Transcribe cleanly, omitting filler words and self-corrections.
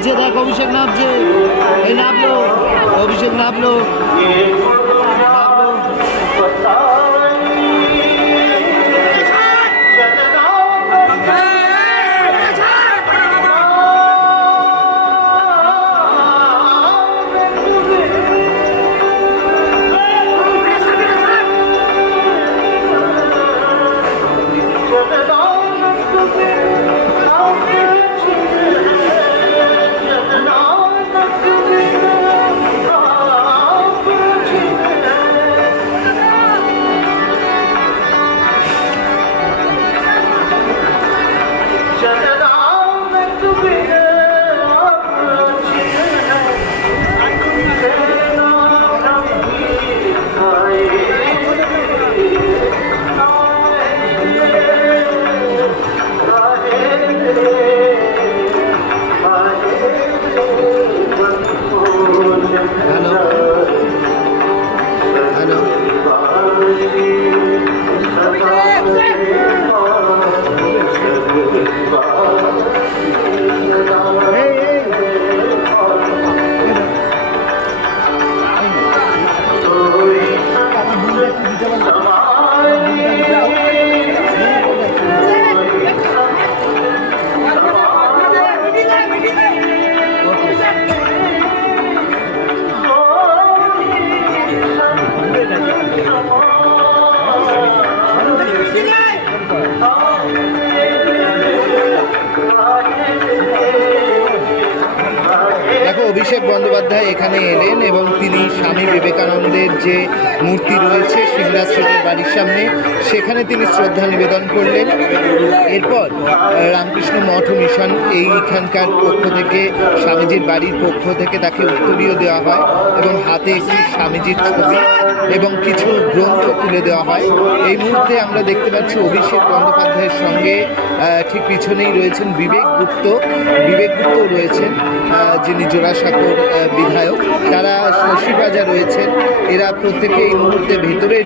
নামছে, দেখ অভিষেক নামছে, এই নামলো, অভিষেক নামলো, দেখো অভিষেক বন্দ্যোপাধ্যায় এখানে এলেন এবং তিনি স্বামী বিবেকানন্দের যে মূর্তি রয়েছে সিংড়া স্ট্রিটের বাড়ির সামনে, সেখানে তিনি শ্রদ্ধা নিবেদন করলেন। এরপর রামকৃষ্ণ মঠ মিশন এইখানকার পক্ষ থেকে, স্বামীজির বাড়ির পক্ষ থেকে তাকে উত্তরীয় দেওয়া হয় এবং হাতে একটি স্বামীজির ছবি এবং কিছু গ্রন্থ তুলে দেওয়া হয়। এই মুহূর্তে আমরা দেখতে পাচ্ছি অভিষেক বন্দ্যোপাধ্যায়ের সঙ্গে ঠিক পিছনেই রয়েছেন বিবেক গুপ্ত রয়েছেন, যিনি জোড়াসাঁকোর বিধায়ক, তারা শশীবাজা রয়েছেন। এরা প্রত্যেকে এই মুহূর্তে ভেতরে